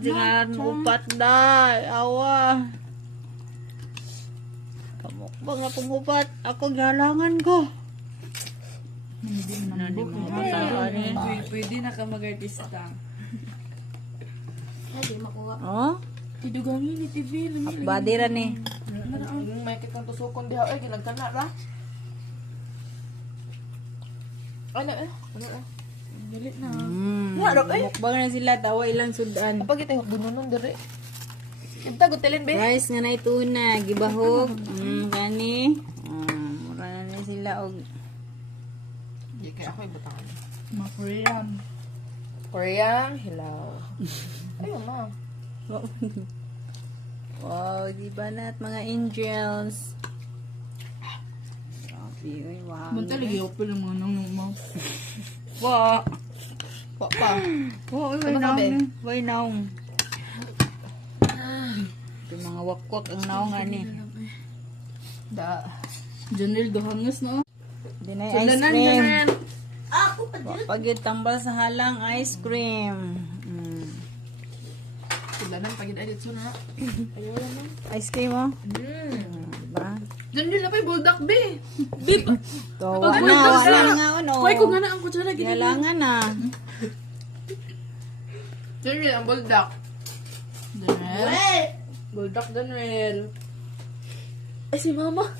Jangan upat dah. Awa. Kamukbang na pangupat. Ako galangan ko. Hindi Ano di mo mga bataan eh. Pwede na ka mag-artista. Hindi makuha. Oh? Tidugangin ni TV. Badiran eh. May kitang tusukon diha. Ay, ginagkana ra. Ano eh? Ano eh? Dili na. Mukbang na sila. Tawa ilang sudan. Kapag ito yung bununon diri. Kita gutilin be. Rice nga na tuna. Gibahog. Kani. Mura na sila. Og Di kaya ako ibutangan. Ma-Korean. Korean, hilaw. Ayun ma. wow, di ba lahat mga angels? Grabe, uy, wow. Bunta lagi ako lang mga nang mo. Wa. Pa pa. Wow, uy, Ano naong. sabi? Uy, naong. Ito mga wakwak ang naong nga ni. Da. Janil dohangas no. Di na yung ice cream. Janan. Pag yung tambal sa halang ice cream. Sulanan pagid edit so na. Ayaw naman. Ice cream oh. Diba? Janil na pa yung buldak be. To, wala na nga ano. Kuy ko nga na ang kutsara gid. Kailangan na. Janil ang buldak. Janil. Buldak Janil. Ay si mama.